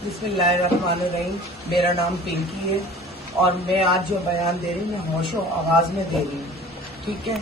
बिस्मिल्लाहिर्रहमानिर्रहीम। मेरा नाम पिंकी है और मैं आज जो बयान दे रही हूँ मैं होशो आवाज में दे रही हूँ। ठीक है,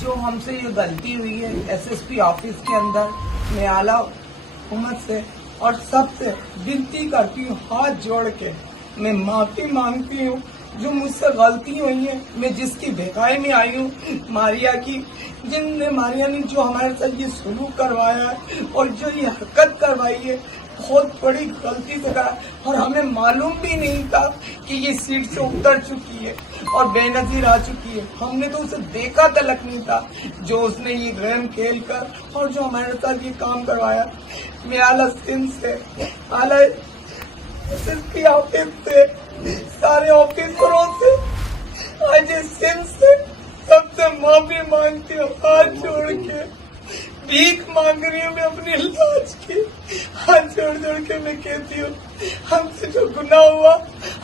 जो हमसे ये गलती हुई है एसएसपी ऑफिस के अंदर, मैं आला हुकूमत से और सबसे विनती करती हूँ, हाथ जोड़ के मैं माफी मांगती हूँ। जो मुझसे गलती हुई है, मैं जिसकी बेकाई में आई हूँ मारिया की, जिनने मारिया ने जो हमारे साथ ये सलूक करवाया है और जो ये हरकत करवाई है, बहुत बड़ी गलती से करा और हमें मालूम भी नहीं था कि ये सीट से उतर चुकी है और बेनजीर आ चुकी है। हमने तो उसे देखा तलक नहीं था जो उसने ये गेम खेल कर और जो हमारे साथ ये काम करवाया। मैं आला सिंध से, आला एसएसपी ऑफिस से, सारे ऑफिसरों से, आज सिंध से सबसे माफी मांगती हूँ, हाथ जोड़ के भीख मांग रही हूँ मैं अपनी लाज की। हाथ जोड़ जोड़ के मैं कहती हूँ, हमसे जो गुनाह हुआ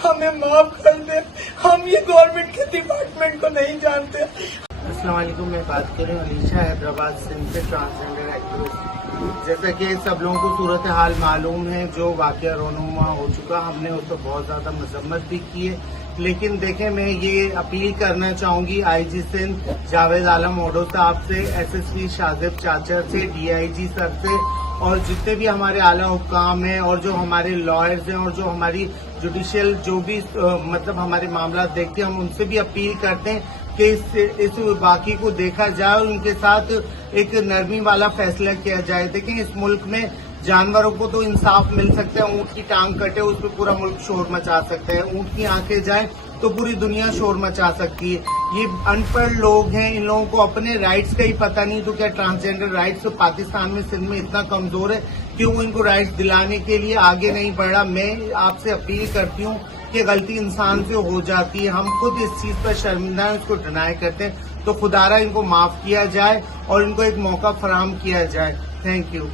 हमें माफ कर दे। हम ये गवर्नमेंट के डिपार्टमेंट को नहीं जानते। अस्सलाम वालेकुम, मैं बात कर रही हूँ अलीशा, हैदराबाद सिंध से, ट्रांसजेंडर एक्टिविस्ट। जैसा कि सब लोगों को सूरत हाल मालूम है, जो वाकया रोनुमा हो चुका, हमने उस पर बहुत ज्यादा मजम्मत भी की है। लेकिन देखें, मैं ये अपील करना चाहूंगी आईजी सिंध जावेद आलम ओडो साहब से, एसएसपी शाजिब चाचर से, डीआईजी सर से और जितने भी हमारे आला हुक्काम हैं और जो हमारे लॉयर्स हैं और जो हमारी जुडिशियल जो भी मतलब हमारे मामला देखते हैं, हम उनसे भी अपील करते हैं कि इस वाकई को देखा जाए और उनके साथ एक नरमी वाला फैसला किया जाए। देखिए, इस मुल्क में जानवरों को तो इंसाफ मिल सकता है, ऊंट की टांग कटे उस पर पूरा मुल्क शोर मचा सकता है, ऊंट की आंखें जाएं तो पूरी दुनिया शोर मचा सकती है। ये अनपढ़ लोग हैं, इन लोगों को अपने राइट्स का ही पता नहीं, तो क्या ट्रांसजेंडर राइट्स तो पाकिस्तान में, सिंध में इतना कमजोर है कि वो इनको राइट्स दिलाने के लिए आगे नहीं बढ़ा। मैं आपसे अपील करती हूँ कि गलती इंसान से हो जाती है, हम खुद इस चीज पर शर्मिंदा हैं, उसको डिनाई करते हैं, तो खुदारा इनको माफ किया जाए और इनको एक मौका फराहम किया जाए। Thank you.